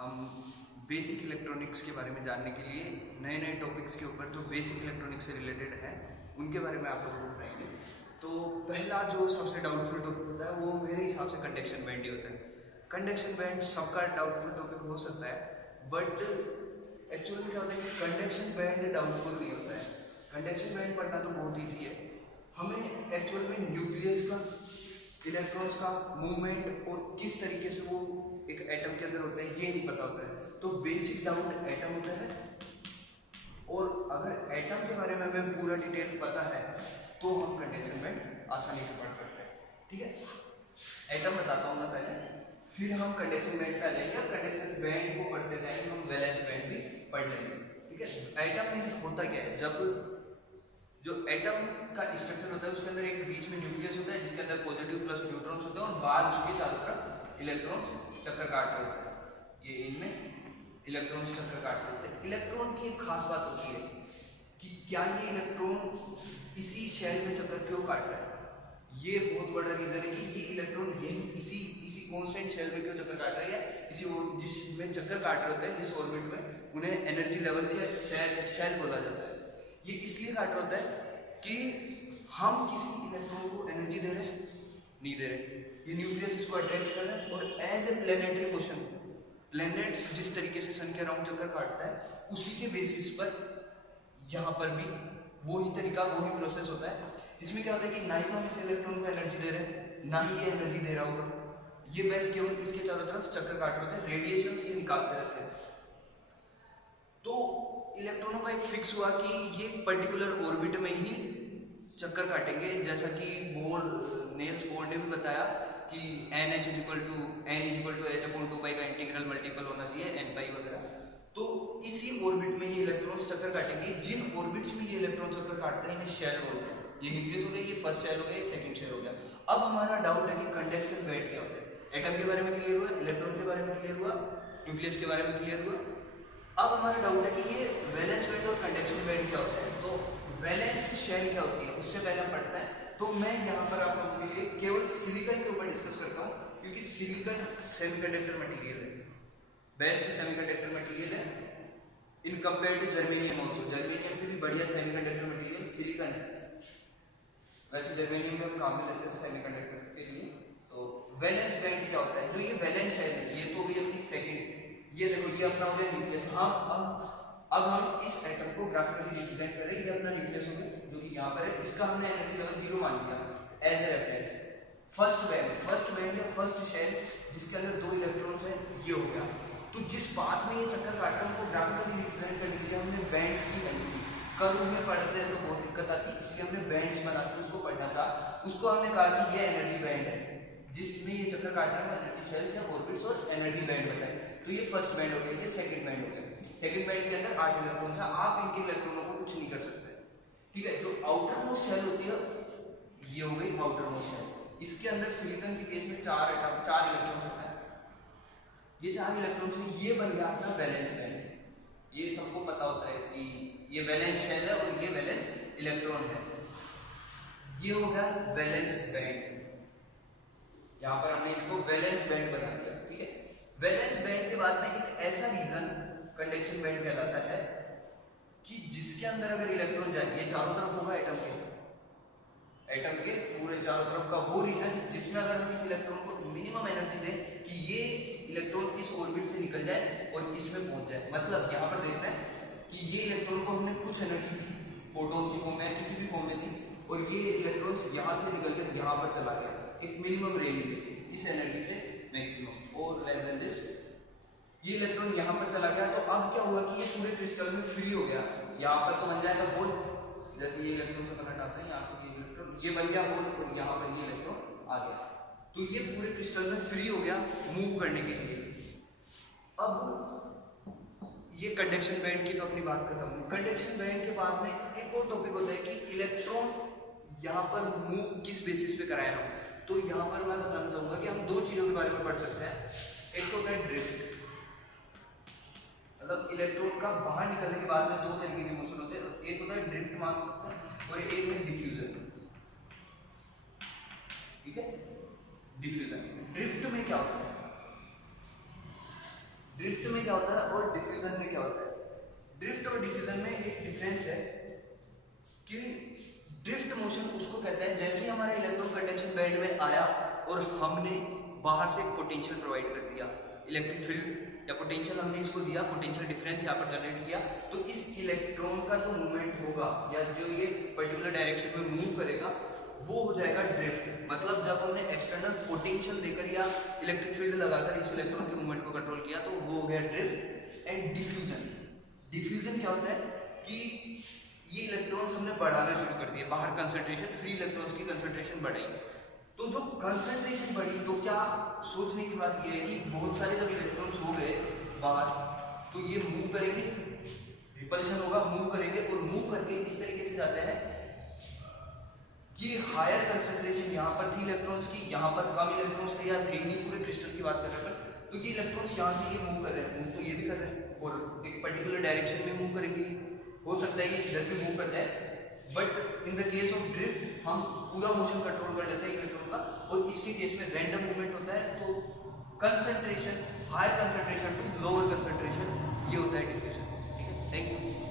हम basic electronics के बारे में जानने के लिए नए नए टॉपिक्स के ऊपर जो बेसिक इलेक्ट्रॉनिक्स से रिलेटेड है उनके बारे में आप लोगों को बताएंगे। तो पहला जो सबसे डाउटफुल टॉपिक होता है वो मेरे हिसाब से कंडक्शन बैंड ही होता है। कंडक्शन बैंड सबका डाउटफुल टॉपिक हो सकता है, बट एक्चुअली क्या होता है कि कंडक्शन बैंड डाउटफुल नहीं होता है। कंडक्शन बैंड पढ़ना तो बहुत ईजी है। हमें एक्चुअल में न्यूक्लियस का, इलेक्ट्रॉन्स का मूवमेंट और किस तरीके से वो एक एटम के अंदर होता है ये नहीं पता होता है। तो बेसिक डाउट एटम होता है, और अगर एटम के बारे में हमें पूरा डिटेल पता है तो हम कंडक्शन बैंड आसानी से पढ़ सकते हैं। ठीक है, एटम बताता हूँ मैं पहले, फिर हम कंडक्शन बैंड पे आ जाएंगे। कंडक्शन बैंड को पढ़ते टाइम हम वैलेंस बैंड भी पढ़ लेंगे। ठीक है, एटम में होता क्या है, जब जो एटम का स्ट्रक्चर होता है उसके अंदर एक बीच में न्यूक्लियस होता है जिसके अंदर पॉजिटिव प्लस न्यूट्रॉन्स होते हैं और बाहर उसके चारों तरफ इलेक्ट्रॉन्स चक्कर काट रहे होते हैं। ये इनमें इलेक्ट्रॉन्स चक्कर काट रहे होते हैं। इलेक्ट्रॉन की एक खास बात होती है कि क्या ये इलेक्ट्रॉन इसी शेल में चक्कर क्यों काट रहा है। ये बहुत बड़ा रीजन है कि ये इलेक्ट्रॉन यही इसी इसी कांस्टेंट शेल में क्यों चक्कर काट रहा है, इसी जिसमें चक्कर काट रहे होते हैं जिस ऑर्बिट में, उन्हें एनर्जी लेवल या शेल बोला जाता है। ये इसलिए काट रहा होता है कि हम किसी इलेक्ट्रॉन को एनर्जी दे रहे हैं, नहीं दे रहे, ये न्यूक्लियस इसको अट्रैक्ट कर रहा है। और as a planetary motion, planets जिस तरीके से सन के अराउंड चक्कर काटता है उसी के बेसिस पर यहाँ पर भी वही तरीका, वही प्रोसेस होता है। इसमें क्या होता है कि ना ही तो हम इस इलेक्ट्रॉन को एनर्जी दे रहे हैं, ना ही ये एनर्जी दे रहा होगा। ये बस केवल इसके चारों तरफ चक्कर काट रहे होते हैं, रेडिएशन ये निकालते रहते हैं। तो इलेक्ट्रॉनों का एक फिक्स हुआ कि ये पर्टिकुलर ऑर्बिट में ही चक्कर काटेंगे। जैसा कि बोर नेल्स बोर ने भी बताया कि NH इक्वल टू H/2π का इंटीग्रल मल्टीपल होना चाहिए n π वगैरह। तो इसी ऑर्बिट में ये इलेक्ट्रॉन्स चक्कर काटेंगे। जिन ऑर्बिट्स में ये इलेक्ट्रॉन चक्कर काटते हैं इन्हें शेल बोलते हैं। ये न्यूक्लियस हो गया, ये फर्स्ट शेल हो गया, ये सेकंड शेल हो गया। अब हमारा डाउट है कि कंडक्शन बैंड क्या होता है। एटम के बारे में क्लियर हुआ, इलेक्ट्रॉन के बारे में क्लियर हुआ, न्यूक्लियस के बारे में क्लियर हुआ। अब हमारा डाउट है कि ये वैलेंस बैंड और कंडक्शन बैंड क्या होता है। तो वैलेंस शेल क्या होती है उससे पहले हम पढ़ते हैं। तो मैं यहाँ पर आप लोगों के लिए केवल सिलिकॉन के ऊपर डिस्कस करता हूँ, क्योंकि सिलिकॉन सेमीकंडक्टर मटेरियल है, बेस्ट सेमीकंडक्टर मटेरियल है in compare to germanium. Also germanium से भी बढ़िया सेमीकंडक्टर मटेरियल सिलिकॉन है। वैसे जर्मेनियम में हम काम में लेते हैं सेमीकंडक्टर के लिए। तो वैलेंस बैंड क्या होता है, जो ये वैलेंस है ये तो भी अपनी सेकंड, ये देखो ये अपना हो गया न्यूक्लियस। अब हम इस एटम को ग्राफिकली रिप्रेजेंट कर रहे हैं। ये अपना न्यूक्लियस हो गया जो कि यहाँ पर है, इसका हमने एनर्जी लेवल 0 मान लिया as a reference. First band या फर्स्ट शेल जिसके अंदर 2 इलेक्ट्रॉन्स हैं ये हो गया। तो जिस पाथ में ये चक्कर काट रहा है उनको ग्राफिकली रिप्रेजेंट करने के लिए हमने बैंड्स की हेल्प ली। कर्व में पढ़ते हैं तो बहुत दिक्कत आती है, इसलिए हमने बैंड्स बना के उसको पढ़ना था। उसको हमने कहा कि ये एनर्जी बैंड है जिसमें ये चक्कर काट रहा है, एनर्जी शेल्स या ऑर्बिट्स और एनर्जी बैंड बताए। तो ये फर्स्ट बैंड हो गया, ये सेकंड बैंड हो गया। सेकंड बैंड के अंदर 8 इलेक्ट्रॉन था। आप इनके इलेक्ट्रॉनों को कुछ नहीं कर सकते। ठीक है, जो आउटर मोस्ट शेल होती है ये हो गई आउटर मोस्ट शेल। इसके अंदर सिलिकॉन के केस में 4 इलेक्ट्रॉन होता है। ये 4 इलेक्ट्रॉन से ये बन गया अपना वैलेंस बैंड। ये सबको पता होता है कि ये वैलेंस शेल है और ये वैलेंस इलेक्ट्रॉन है। ये हो गया वैलेंस बैंड। यहाँ पर हमने इसको वैलेंस बैंड बना दिया। ठीक है, वैलेंस बैंड के बाद में एक ऐसा रीजन कंडक्शन बैंड कहलाता है कि जिसके अंदर अगर इलेक्ट्रॉन जाए, ये चारों तरफ होगा एटम के पूरे चारों तरफ का वो रीजन जिसमें अगर हम इस इलेक्ट्रॉन को मिनिमम एनर्जी दें कि ये इलेक्ट्रॉन इस ऑर्बिट से निकल जाए और इसमें पहुंच जाए। मतलब यहाँ पर देखते हैं कि ये इलेक्ट्रॉन को हमने कुछ एनर्जी दी, फोटोन की फॉर्म में, किसी भी फॉर्म में दी, और ये इलेक्ट्रॉन्स यहाँ से निकल के यहाँ पर चला गया एक मिनिमम रेंज में, इस एनर्जी से मैक्सिमम और लेस देन दिस। ये इलेक्ट्रॉन यहाँ पर चला गया। तो अब क्या हुआ कि ये पूरे क्रिस्टल में फ्री हो गया। यहाँ पर तो बन जाएगा होल, जैसे ये इलेक्ट्रॉन से करंट आता है यहाँ से ये इलेक्ट्रॉन ये बन गया होल और यहाँ पर ये इलेक्ट्रॉन आ गया। तो ये पूरे क्रिस्टल में फ्री हो गया मूव करने के लिए। अब ये कंडक्शन बैंड की तो अपनी बात खत्म हुई। कंडक्शन बैंड के बाद में एक और टॉपिक होता है कि इलेक्ट्रॉन यहाँ पर मूव किस बेसिस पे कराया हम। तो यहाँ पर मैं बताना चाहूंगा कि हम 2 चीजों के बारे में पढ़ सकते हैं। एक तो होता है ड्रिफ्ट, मतलब इलेक्ट्रॉन का बाहर निकलने के बाद में 2 तरीके के मोशन होते हैं। एक होता है ड्रिफ्ट मान सकते हैं और एक है डिफ्यूजन। ठीक है, डिफ्यूजन। ड्रिफ्ट में क्या होता है, ड्रिफ्ट में क्या होता है और डिफ्यूजन में क्या होता है। ड्रिफ्ट और डिफ्यूजन में एक डिफरेंस है कि ड्रिफ्ट मोशन उसको कहते हैं जैसे ही हमारा इलेक्ट्रॉन कंडक्शन बैंड में आया और हमने बाहर से एक पोटेंशियल प्रोवाइड कर दिया, इलेक्ट्रिक फील्ड या पोटेंशियल हमने इसको दिया, पोटेंशियल डिफरेंस यहाँ पर जनरेट किया, तो इस इलेक्ट्रॉन का जो मूवमेंट होगा या जो ये पर्टिकुलर डायरेक्शन में मूव करेगा वो हो जाएगा ड्रिफ्ट। मतलब जब हमने एक्सटर्नल पोटेंशियल देकर या इलेक्ट्रिक फील्ड लगाकर इस इलेक्ट्रॉन के मूवमेंट को कंट्रोल किया तो वो हो गया ड्रिफ्ट। एंड डिफ्यूजन, डिफ्यूजन क्या होता है कि ये इलेक्ट्रॉन्स हमने बढ़ाना शुरू कर दिए, बाहर कंसंट्रेशन, फ्री इलेक्ट्रॉन्स की कंसंट्रेशन बढ़ाई, तो जो कंसंट्रेशन बढ़ी तो क्या सोचने की बात ये है कि बहुत सारे जब इलेक्ट्रॉन्स हो गए बाहर तो ये मूव करेंगे, रिपल्शन होगा, मूव करेंगे और मूव करके इस तरीके से जाते हैं कि हायर कंसंट्रेशन यहाँ पर थी इलेक्ट्रॉन्स की, यहाँ पर कम इलेक्ट्रॉन्स थे या थे ही नहीं, पूरे क्रिस्टल की बात कर रहे हैं तो ये इलेक्ट्रॉन्स यहाँ से ये मूव कर रहे हैं, मूव तो ये भी कर रहे हैं और एक पर्टिकुलर डायरेक्शन में मूव करेंगे, हो सकता है ये इधर भी मूव कर जाए, but in the case of drift हम पूरा मोशन कंट्रोल कर लेते हैं इलेक्ट्रॉन का, और इसके केस में रैंडम मूवमेंट होता है, तो concentration, higher concentration to lower concentration, ये होता है डिफ्यूजन। ठीक है, थैंक यू।